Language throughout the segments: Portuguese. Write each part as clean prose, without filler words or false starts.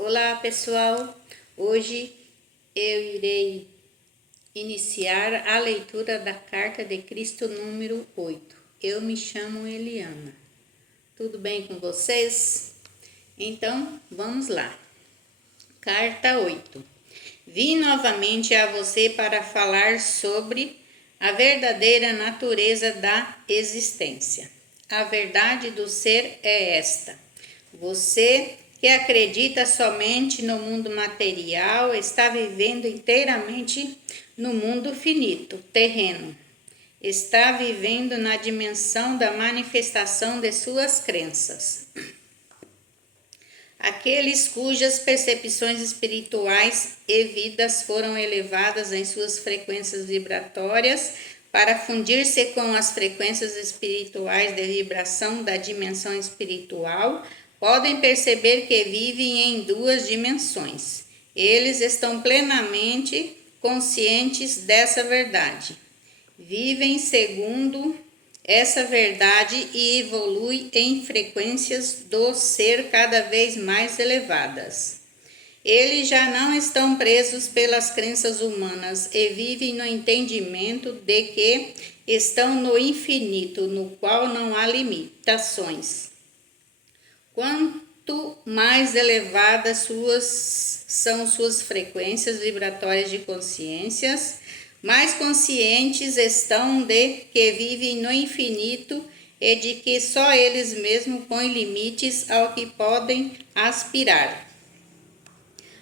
Olá pessoal, hoje eu irei iniciar a leitura da Carta de Cristo número 8. Eu me chamo Eliana. Tudo bem com vocês? Então vamos lá. Carta 8. Vim novamente a você para falar sobre a verdadeira natureza da existência. A verdade do ser é esta: você que acredita somente no mundo material está vivendo inteiramente no mundo finito, terreno. Está vivendo na dimensão da manifestação de suas crenças. Aqueles cujas percepções espirituais e vidas foram elevadas em suas frequências vibratórias para fundir-se com as frequências espirituais de vibração da dimensão espiritual, podem perceber que vivem em duas dimensões. Eles estão plenamente conscientes dessa verdade. Vivem segundo essa verdade e evoluem em frequências do ser cada vez mais elevadas. Eles já não estão presos pelas crenças humanas e vivem no entendimento de que estão no infinito, no qual não há limitações. Quanto mais elevadas são suas frequências vibratórias de consciências, mais conscientes estão de que vivem no infinito e de que só eles mesmos põem limites ao que podem aspirar.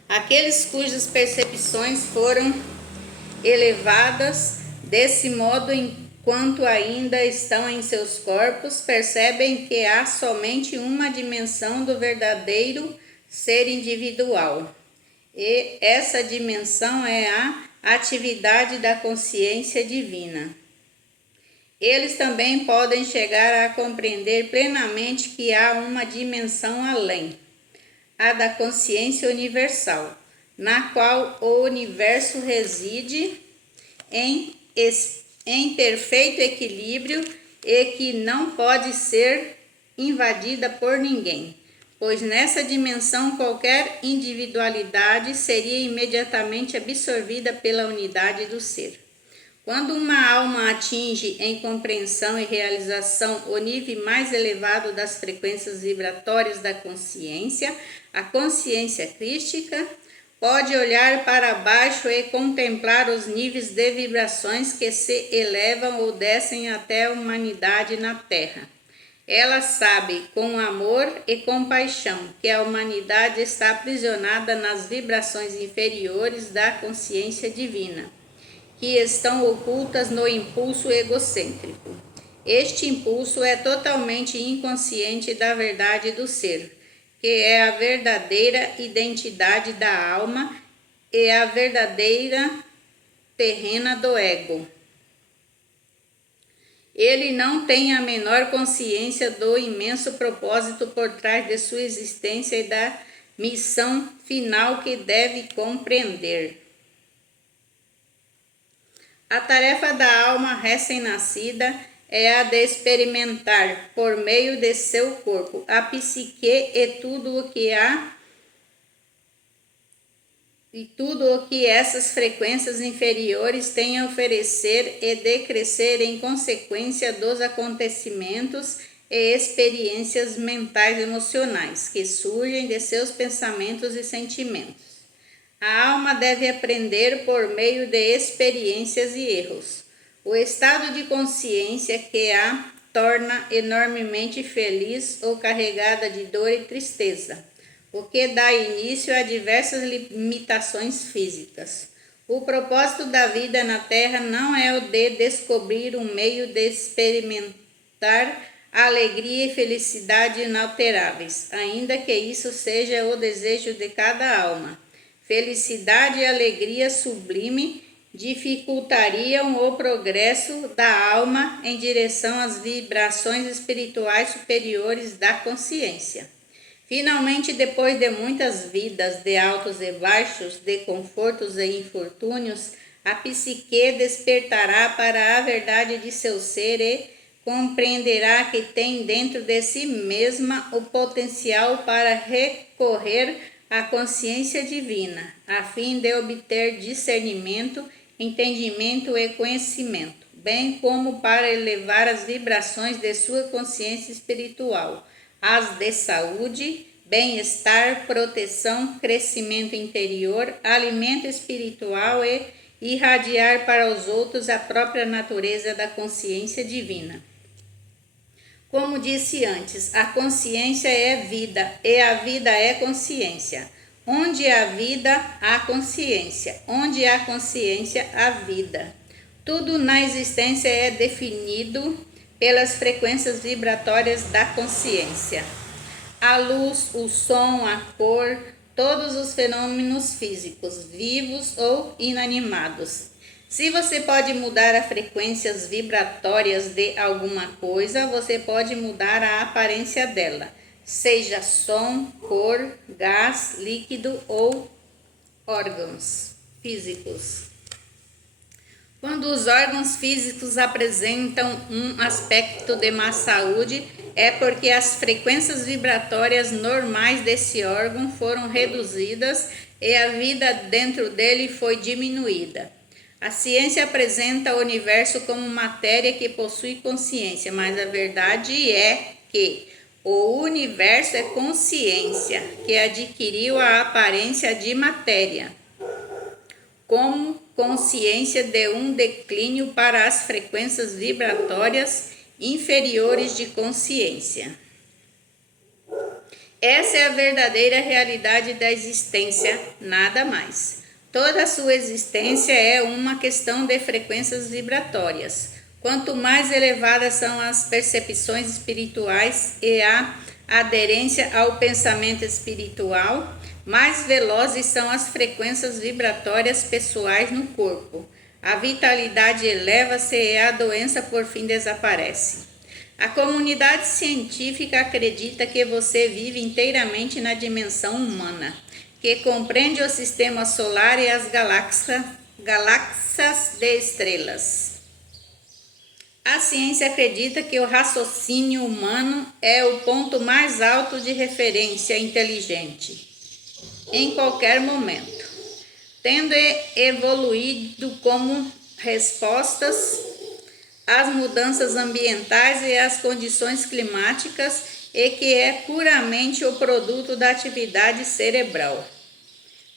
Aqueles cujas percepções foram elevadas desse modo, enquanto ainda estão em seus corpos, percebem que há somente uma dimensão do verdadeiro ser individual. E essa dimensão é a atividade da consciência divina. Eles também podem chegar a compreender plenamente que há uma dimensão além, a da consciência universal, na qual o universo reside em perfeito equilíbrio e que não pode ser invadida por ninguém, pois nessa dimensão qualquer individualidade seria imediatamente absorvida pela unidade do ser. Quando uma alma atinge em compreensão e realização o nível mais elevado das frequências vibratórias da consciência, a consciência crística, pode olhar para baixo e contemplar os níveis de vibrações que se elevam ou descem até a humanidade na Terra. Ela sabe, com amor e compaixão, que a humanidade está aprisionada nas vibrações inferiores da consciência divina, que estão ocultas no impulso egocêntrico. Este impulso é totalmente inconsciente da verdade do ser, que é a verdadeira identidade da alma e a verdadeira terrena do ego. Ele não tem a menor consciência do imenso propósito por trás de sua existência e da missão final que deve compreender. A tarefa da alma recém-nascida é a de experimentar, por meio de seu corpo, a psique e tudo o que essas frequências inferiores têm a oferecer e de crescer em consequência dos acontecimentos e experiências mentais emocionais que surgem de seus pensamentos e sentimentos. A alma deve aprender por meio de experiências e erros. O estado de consciência que a torna enormemente feliz ou carregada de dor e tristeza, o que dá início a diversas limitações físicas. O propósito da vida na Terra não é o de descobrir um meio de experimentar alegria e felicidade inalteráveis, ainda que isso seja o desejo de cada alma. Felicidade e alegria sublime dificultariam o progresso da alma em direção às vibrações espirituais superiores da consciência. Finalmente, depois de muitas vidas de altos e baixos, de confortos e infortúnios, a psique despertará para a verdade de seu ser e compreenderá que tem dentro de si mesma o potencial para recorrer a consciência divina, a fim de obter discernimento, entendimento e conhecimento, bem como para elevar as vibrações de sua consciência espiritual, as de saúde, bem-estar, proteção, crescimento interior, alimento espiritual e irradiar para os outros a própria natureza da consciência divina. Como disse antes, a consciência é vida e a vida é consciência. Onde há vida, há consciência. Onde há consciência, há vida. Tudo na existência é definido pelas frequências vibratórias da consciência. A luz, o som, a cor, todos os fenômenos físicos, vivos ou inanimados. Se você pode mudar as frequências vibratórias de alguma coisa, você pode mudar a aparência dela, seja som, cor, gás, líquido ou órgãos físicos. Quando os órgãos físicos apresentam um aspecto de má saúde, é porque as frequências vibratórias normais desse órgão foram reduzidas e a vida dentro dele foi diminuída. A ciência apresenta o universo como matéria que possui consciência, mas a verdade é que o universo é consciência que adquiriu a aparência de matéria, como consciência de um declínio para as frequências vibratórias inferiores de consciência. Essa é a verdadeira realidade da existência, nada mais. Toda a sua existência é uma questão de frequências vibratórias. Quanto mais elevadas são as percepções espirituais e a aderência ao pensamento espiritual, mais velozes são as frequências vibratórias pessoais no corpo. A vitalidade eleva-se e a doença por fim desaparece. A comunidade científica acredita que você vive inteiramente na dimensão humana, que compreende o sistema solar e as galáxias de estrelas. A ciência acredita que o raciocínio humano é o ponto mais alto de referência inteligente em qualquer momento, tendo evoluído como respostas às mudanças ambientais e às condições climáticas e que é puramente o produto da atividade cerebral.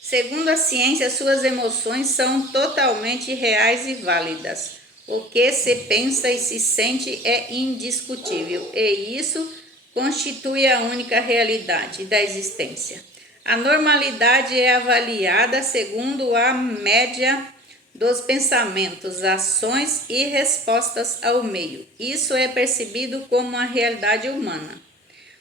Segundo a ciência, suas emoções são totalmente reais e válidas. O que se pensa e se sente é indiscutível, e isso constitui a única realidade da existência. A normalidade é avaliada segundo a média dos pensamentos, ações e respostas ao meio. Isso é percebido como a realidade humana.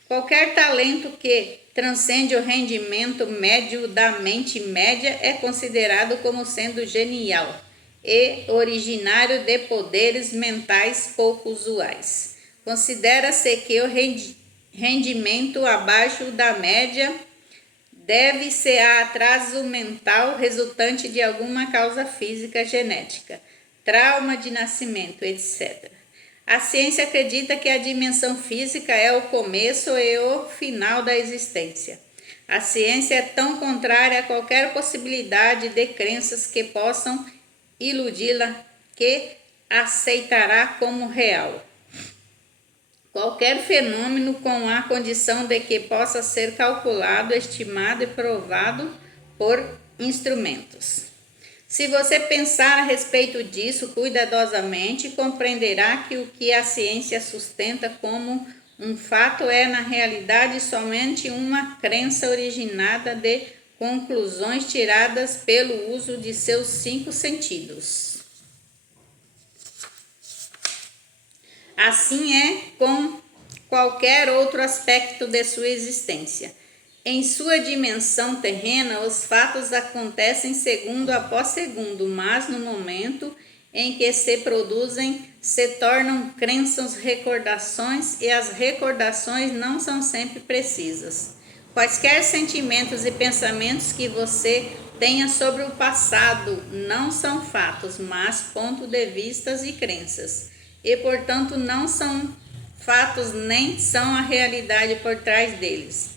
Qualquer talento que transcende o rendimento médio da mente média é considerado como sendo genial e originário de poderes mentais pouco usuais. Considera-se que o rendimento abaixo da média deve-se a atraso mental resultante de alguma causa física genética, trauma de nascimento, etc. A ciência acredita que a dimensão física é o começo e o final da existência. A ciência é tão contrária a qualquer possibilidade de crenças que possam iludi-la que aceitará como real qualquer fenômeno com a condição de que possa ser calculado, estimado e provado por instrumentos. Se você pensar a respeito disso cuidadosamente, compreenderá que o que a ciência sustenta como um fato é, na realidade, somente uma crença originada de conclusões tiradas pelo uso de seus 5 sentidos. Assim é com qualquer outro aspecto de sua existência. Em sua dimensão terrena, os fatos acontecem segundo após segundo, mas no momento em que se produzem, se tornam crenças, recordações, e as recordações não são sempre precisas. Quaisquer sentimentos e pensamentos que você tenha sobre o passado não são fatos, mas pontos de vista e crenças, e portanto não são fatos nem são a realidade por trás deles.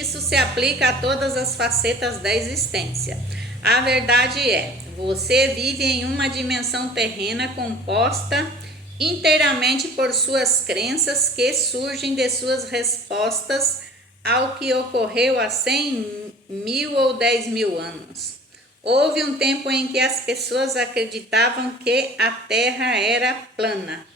Isso se aplica a todas as facetas da existência. A verdade é, você vive em uma dimensão terrena composta inteiramente por suas crenças que surgem de suas respostas ao que ocorreu há 100.000 ou 10.000 anos. Houve um tempo em que as pessoas acreditavam que a Terra era plana.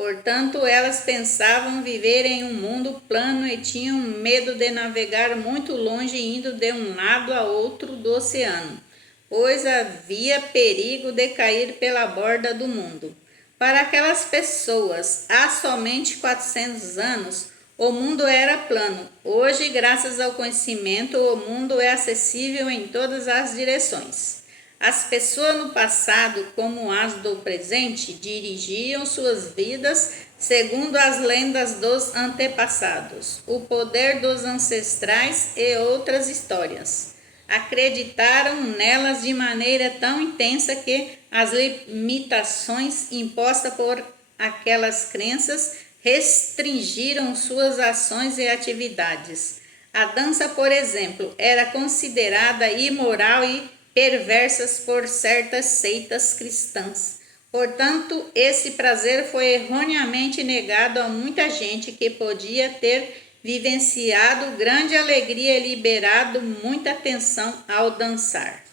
Portanto, elas pensavam viver em um mundo plano e tinham medo de navegar muito longe indo de um lado a outro do oceano, pois havia perigo de cair pela borda do mundo. Para aquelas pessoas, há somente 400 anos, o mundo era plano. Hoje, graças ao conhecimento, o mundo é acessível em todas as direções. As pessoas no passado, como as do presente, dirigiam suas vidas segundo as lendas dos antepassados, o poder dos ancestrais e outras histórias. Acreditaram nelas de maneira tão intensa que as limitações impostas por aquelas crenças restringiram suas ações e atividades. A dança, por exemplo, era considerada imoral e perversa por certas seitas cristãs. Portanto, esse prazer foi erroneamente negado a muita gente que podia ter vivenciado grande alegria e liberado muita tensão ao dançar.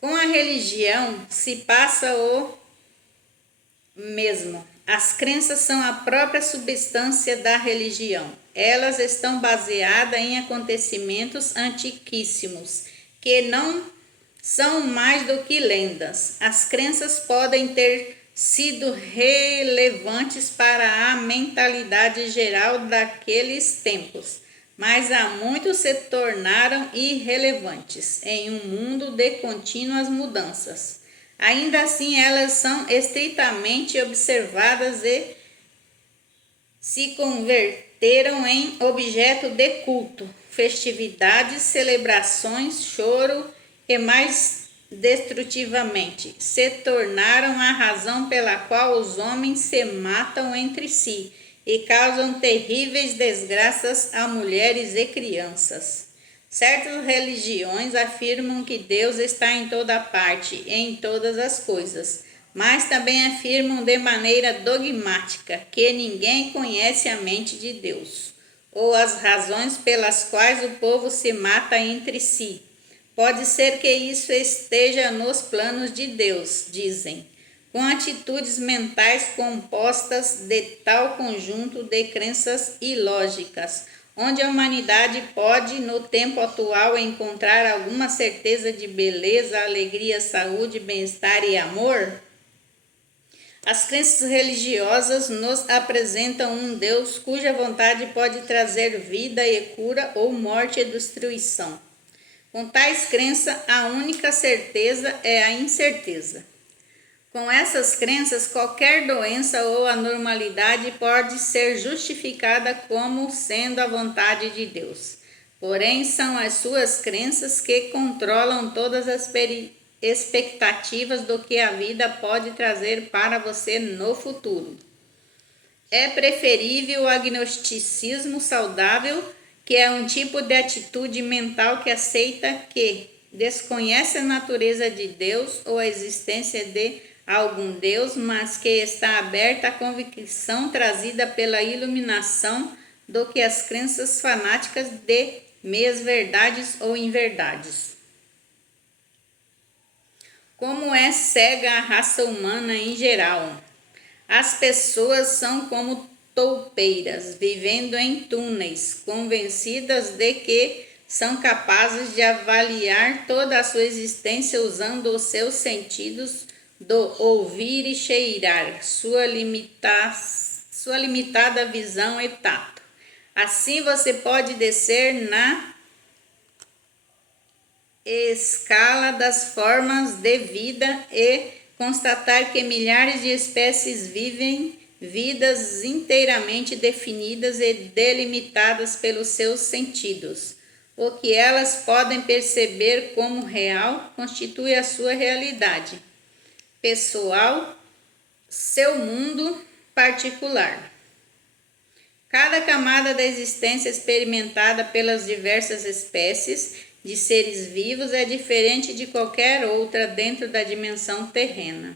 Com a religião se passa o mesmo. As crenças são a própria substância da religião. Elas estão baseadas em acontecimentos antiquíssimos, que não são mais do que lendas. As crenças podem ter sido relevantes para a mentalidade geral daqueles tempos, mas há muito se tornaram irrelevantes em um mundo de contínuas mudanças. Ainda assim, elas são estritamente observadas e se converteram em objeto de culto, festividades, celebrações, choro e mais destrutivamente se tornaram a razão pela qual os homens se matam entre si e causam terríveis desgraças a mulheres e crianças. Certas religiões afirmam que Deus está em toda parte, em todas as coisas, mas também afirmam de maneira dogmática que ninguém conhece a mente de Deus, ou as razões pelas quais o povo se mata entre si. Pode ser que isso esteja nos planos de Deus, dizem, com atitudes mentais compostas de tal conjunto de crenças ilógicas, onde a humanidade pode, no tempo atual, encontrar alguma certeza de beleza, alegria, saúde, bem-estar e amor? As crenças religiosas nos apresentam um Deus cuja vontade pode trazer vida e cura ou morte e destruição. Com tais crenças, a única certeza é a incerteza. Com essas crenças, qualquer doença ou anormalidade pode ser justificada como sendo a vontade de Deus. Porém, são as suas crenças que controlam todas as expectativas do que a vida pode trazer para você no futuro. É preferível o agnosticismo saudável, que é um tipo de atitude mental que aceita que desconhece a natureza de Deus ou a existência de algum Deus, mas que está aberta à convicção trazida pela iluminação do que as crenças fanáticas de meias verdades ou inverdades. Como é cega a raça humana em geral. As pessoas são como toupeiras, vivendo em túneis, convencidas de que são capazes de avaliar toda a sua existência usando os seus sentidos do ouvir e cheirar, sua limitada visão e tato. Assim você pode descer na escala das formas de vida e constatar que milhares de espécies vivem vidas inteiramente definidas e delimitadas pelos seus sentidos. O que elas podem perceber como real constitui a sua realidade pessoal, seu mundo particular. Cada camada da existência experimentada pelas diversas espécies de seres vivos é diferente de qualquer outra dentro da dimensão terrena.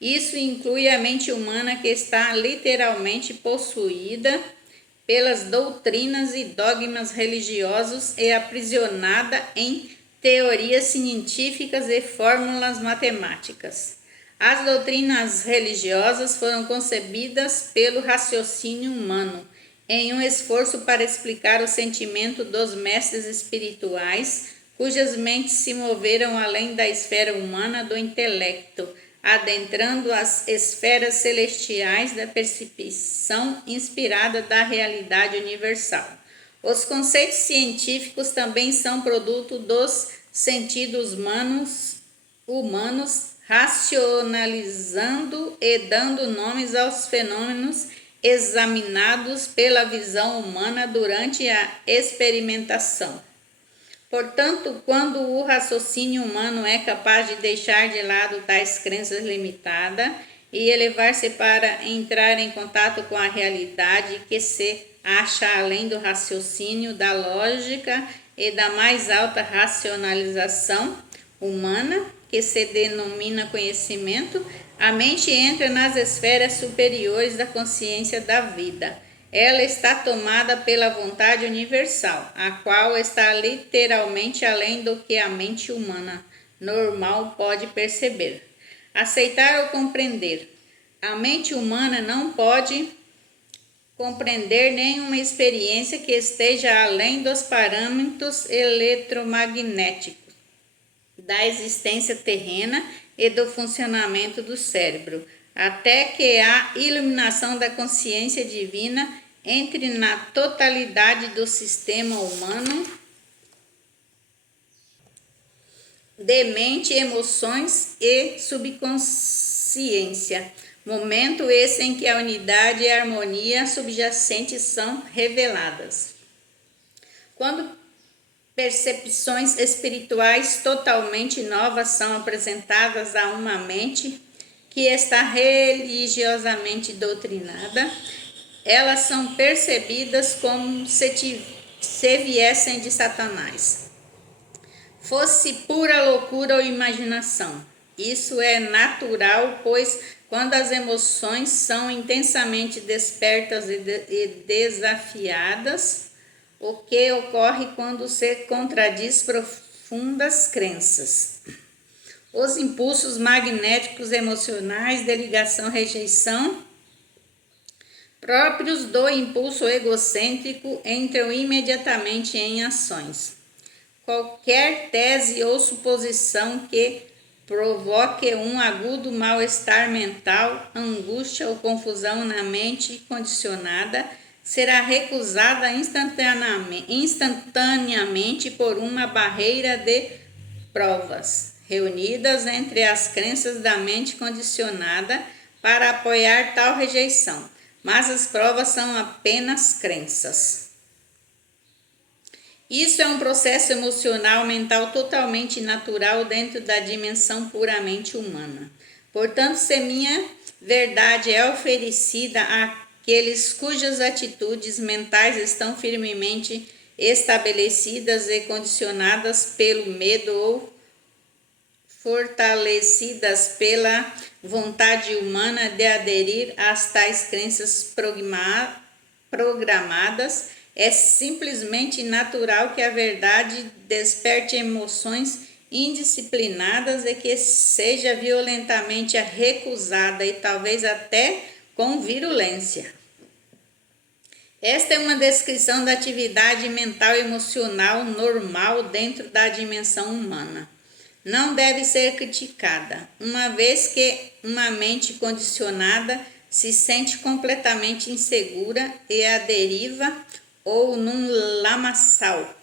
Isso inclui a mente humana, que está literalmente possuída pelas doutrinas e dogmas religiosos e aprisionada em teorias científicas e fórmulas matemáticas. As doutrinas religiosas foram concebidas pelo raciocínio humano em um esforço para explicar o sentimento dos mestres espirituais, cujas mentes se moveram além da esfera humana do intelecto, adentrando as esferas celestiais da percepção inspirada da realidade universal. Os conceitos científicos também são produto dos sentidos humanos, racionalizando e dando nomes aos fenômenos examinados pela visão humana durante a experimentação. Portanto, quando o raciocínio humano é capaz de deixar de lado tais crenças limitadas e elevar-se para entrar em contato com a realidade que se acha além do raciocínio, da lógica e da mais alta racionalização humana, que se denomina conhecimento, a mente entra nas esferas superiores da consciência da vida. Ela está tomada pela vontade universal, a qual está literalmente além do que a mente humana normal pode perceber, aceitar ou compreender. A mente humana não pode compreender nenhuma experiência que esteja além dos parâmetros eletromagnéticos da existência terrena e do funcionamento do cérebro, até que a iluminação da consciência divina entre na totalidade do sistema humano de mente, emoções e subconsciência. Momento esse em que a unidade e a harmonia subjacentes são reveladas. Quando percepções espirituais totalmente novas são apresentadas a uma mente que está religiosamente doutrinada, elas são percebidas como se viessem de Satanás. Fosse pura loucura ou imaginação. Isso é natural, pois quando as emoções são intensamente despertas e desafiadas, o que ocorre quando se contradiz profundas crenças. Os impulsos magnéticos emocionais de ligação-rejeição próprios do impulso egocêntrico entram imediatamente em ações. Qualquer tese ou suposição que provoque um agudo mal-estar mental, angústia ou confusão na mente condicionada será recusada instantaneamente por uma barreira de provas reunidas entre as crenças da mente condicionada para apoiar tal rejeição. Mas as provas são apenas crenças. Isso é um processo emocional mental totalmente natural dentro da dimensão puramente humana. Portanto, se minha verdade é oferecida àqueles cujas atitudes mentais estão firmemente estabelecidas e condicionadas pelo medo ou fortalecidas pela vontade humana de aderir às tais crenças programadas, é simplesmente natural que a verdade desperte emoções indisciplinadas e que seja violentamente recusada e talvez até com virulência. Esta é uma descrição da atividade mental e emocional normal dentro da dimensão humana. Não deve ser criticada, uma vez que uma mente condicionada se sente completamente insegura e à deriva ou num lamaçal,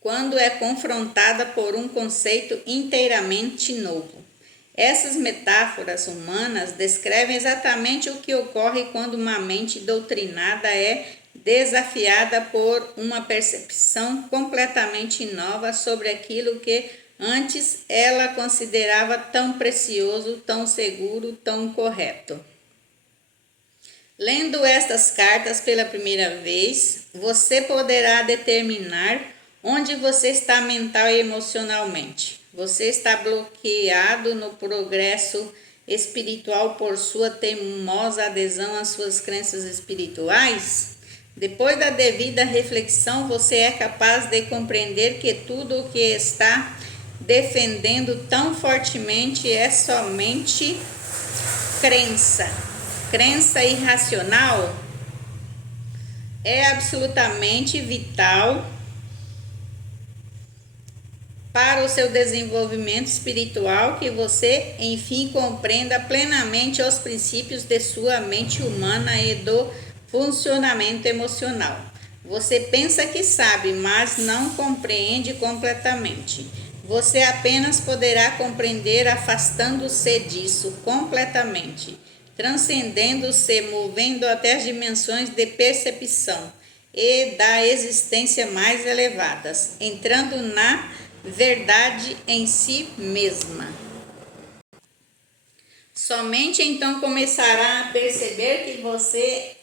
quando é confrontada por um conceito inteiramente novo. Essas metáforas humanas descrevem exatamente o que ocorre quando uma mente doutrinada é desafiada por uma percepção completamente nova sobre aquilo que antes ela considerava tão precioso, tão seguro, tão correto. Lendo estas cartas pela primeira vez, você poderá determinar onde você está mental e emocionalmente. Você está bloqueado no progresso espiritual por sua teimosa adesão às suas crenças espirituais? Depois da devida reflexão, você é capaz de compreender que tudo o que está defendendo tão fortemente é somente crença. Crença irracional é absolutamente vital para o seu desenvolvimento espiritual, que você, enfim, compreenda plenamente os princípios de sua mente humana e do funcionamento emocional. Você pensa que sabe, mas não compreende completamente. Você apenas poderá compreender afastando-se disso completamente, transcendendo-se, movendo até as dimensões de percepção e da existência mais elevadas, entrando na verdade em si mesma. Somente então começará a perceber que você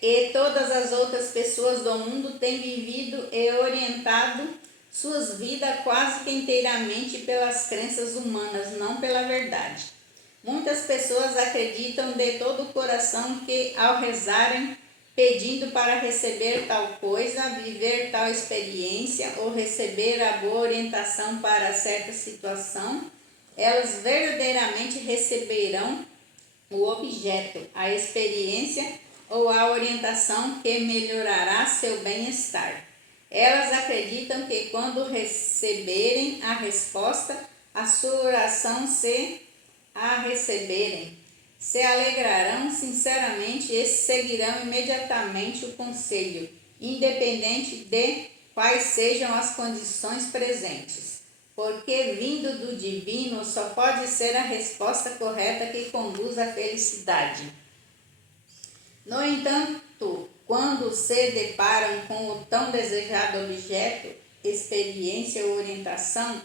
e todas as outras pessoas do mundo têm vivido e orientado suas vidas quase que inteiramente pelas crenças humanas, não pela verdade. Muitas pessoas acreditam de todo o coração que, ao rezarem pedindo para receber tal coisa, viver tal experiência ou receber a boa orientação para certa situação, elas verdadeiramente receberão o objeto, a experiência ou a orientação que melhorará seu bem-estar. Elas acreditam que quando receberem a resposta, a sua oração se alegrarão sinceramente e seguirão imediatamente o conselho, independente de quais sejam as condições presentes. Porque vindo do divino só pode ser a resposta correta que conduz à felicidade. No entanto, quando se deparam com o tão desejado objeto, experiência ou orientação,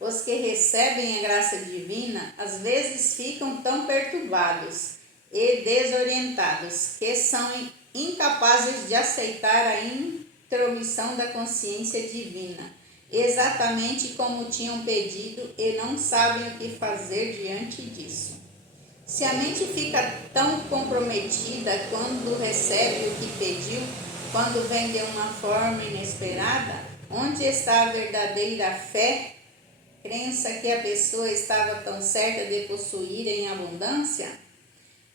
os que recebem a graça divina às vezes ficam tão perturbados e desorientados que são incapazes de aceitar a intromissão da consciência divina, exatamente como tinham pedido, e não sabem o que fazer diante disso. Se a mente fica tão comprometida quando recebe o que pediu, quando vem de uma forma inesperada, onde está a verdadeira fé, crença que a pessoa estava tão certa de possuir em abundância?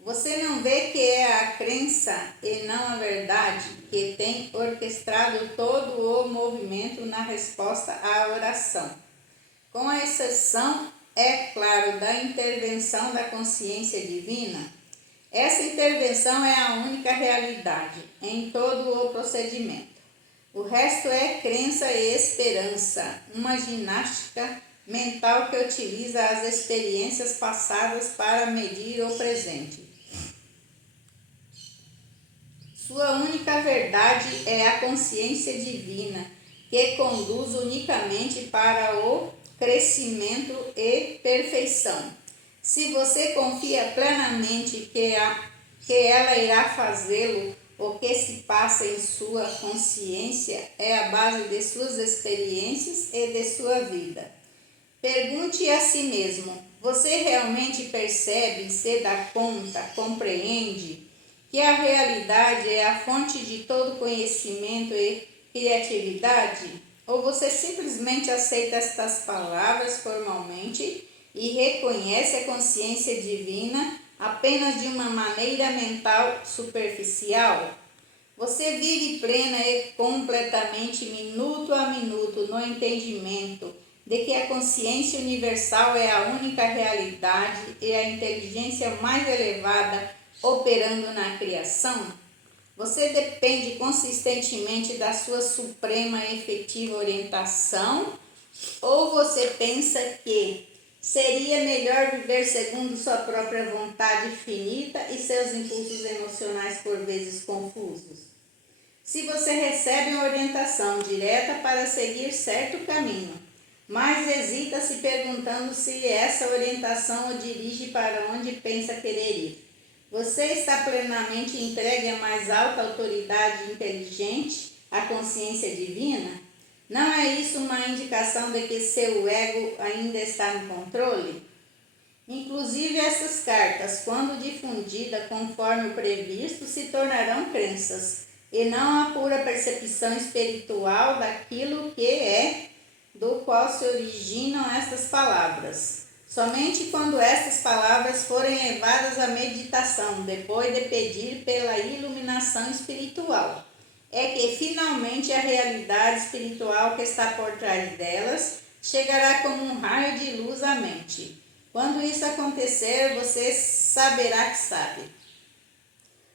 Você não vê que é a crença e não a verdade que tem orquestrado todo o movimento na resposta à oração, com exceção, é claro, da intervenção da consciência divina? Essa intervenção é a única realidade em todo o procedimento. O resto é crença e esperança, uma ginástica mental que utiliza as experiências passadas para medir o presente. Sua única verdade é a consciência divina, que conduz unicamente para o crescimento e perfeição. Se você confia plenamente que ela irá fazê-lo, o que se passa em sua consciência é a base de suas experiências e de sua vida. Pergunte a si mesmo: você realmente percebe, se dá conta, compreende que a realidade é a fonte de todo conhecimento e criatividade? Ou você simplesmente aceita estas palavras formalmente e reconhece a consciência divina apenas de uma maneira mental superficial? Você vive plena e completamente, minuto a minuto, no entendimento de que a consciência universal é a única realidade e a inteligência mais elevada operando na criação? Você depende consistentemente da sua suprema e efetiva orientação? Ou você pensa que seria melhor viver segundo sua própria vontade finita e seus impulsos emocionais por vezes confusos? Se você recebe uma orientação direta para seguir certo caminho, mas hesita se perguntando se essa orientação o dirige para onde pensa querer ir, Você está plenamente entregue à mais alta autoridade inteligente, à consciência divina? Não é isso uma indicação de que seu ego ainda está no controle? Inclusive essas cartas, quando difundidas conforme o previsto, se tornarão crenças, e não a pura percepção espiritual daquilo que é, do qual se originam estas palavras. Somente quando estas palavras forem levadas à meditação, depois de pedir pela iluminação espiritual, é que finalmente a realidade espiritual que está por trás delas chegará como um raio de luz à mente. Quando isso acontecer, você saberá que sabe.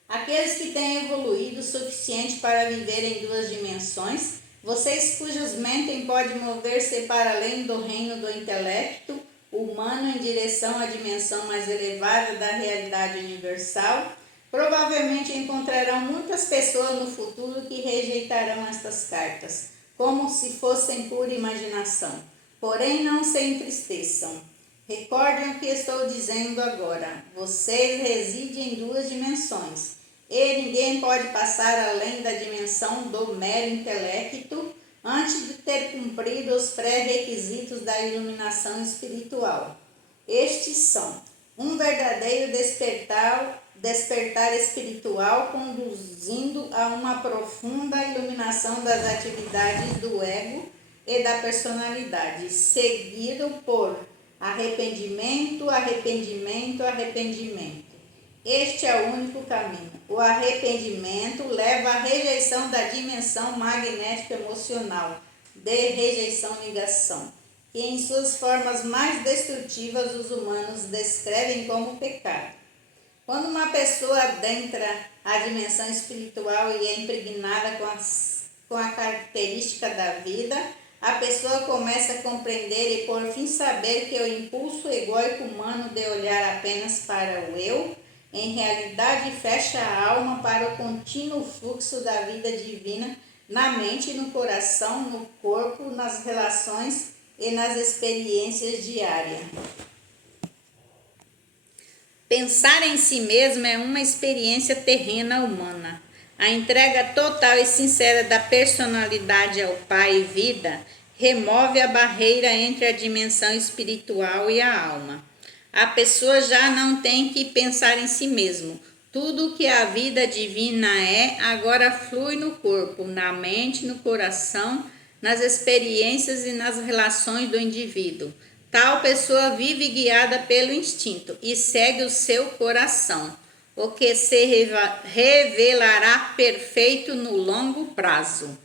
Aqueles que têm evoluído o suficiente para viver em duas dimensões, vocês cujos mentem podem mover-se para além do reino do intelecto humano em direção à dimensão mais elevada da realidade universal, provavelmente encontrarão muitas pessoas no futuro que rejeitarão estas cartas, como se fossem pura imaginação. Porém, não se entristeçam. Recordem o que estou dizendo agora. Vocês residem em duas dimensões, e ninguém pode passar além da dimensão do mero intelecto antes de ter cumprido os pré-requisitos da iluminação espiritual. Estes são um verdadeiro despertar espiritual conduzindo a uma profunda iluminação das atividades do ego e da personalidade, seguido por arrependimento, arrependimento, arrependimento. Este é o único caminho. O arrependimento leva à rejeição da dimensão magnética emocional, de rejeição-ligação, que em suas formas mais destrutivas os humanos descrevem como pecado. Quando uma pessoa adentra a dimensão espiritual e é impregnada com a característica da vida, a pessoa começa a compreender e por fim saber que o impulso egóico humano de olhar apenas para o eu, em realidade fecha a alma para o contínuo fluxo da vida divina na mente, no coração, no corpo, nas relações e nas experiências diárias. Pensar em si mesmo é uma experiência terrena humana. A entrega total e sincera da personalidade ao Pai e vida remove a barreira entre a dimensão espiritual e a alma. A pessoa já não tem que pensar em si mesmo. Tudo o que a vida divina é, agora flui no corpo, na mente, no coração, nas experiências e nas relações do indivíduo. Tal pessoa vive guiada pelo instinto e segue o seu coração, o que se revelará perfeito no longo prazo.